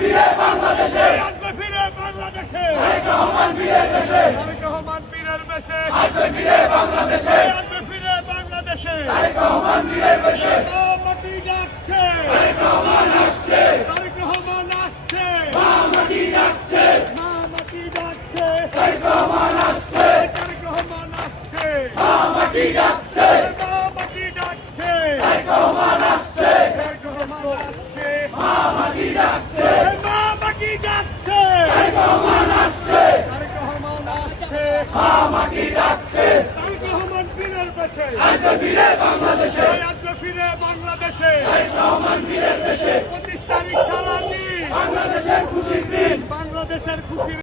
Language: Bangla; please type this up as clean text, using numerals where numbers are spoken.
ফিরে বাংলাদেশে, আসবে ফিরে বাংলাদেশে, তারেক রহমান বীরের দেশে, তারেক রহমান বীরের বেশে, আসবে ফিরে বাংলাদেশে, আসবে ফিরে বাংলাদেশে, তারেক রহমান বীরের দেশে, ও মাটি ডাকছে, তারেক রহমান আসছে, তারেক রহমান আসছে, মা মাটি ডাকছে, মা মাটি ডাকছে, তারেক রহমান আসছে, তারেক রহমান আসছে, মা মাটি ডাকছে, মা মাটি ডাকছে, তারেক রহমান আসছে, তারেক রহমান আসছে, মা মাটি ডাকছে, মা মাটি ডাকছে, তারেক রহমান আসছে, তারেক রহমান আসছে, মা মাটি ডাকছে, তারেক রহমান বীরের বেশে, আসবে ফিরে বাংলাদেশে, আসবে ফিরে বাংলাদেশে, তারেক রহমান বীরের দেশে, 25 তারিখ সারা দিন বাংলাদেশের খুশির দিন। বাংলাদেশের খুশির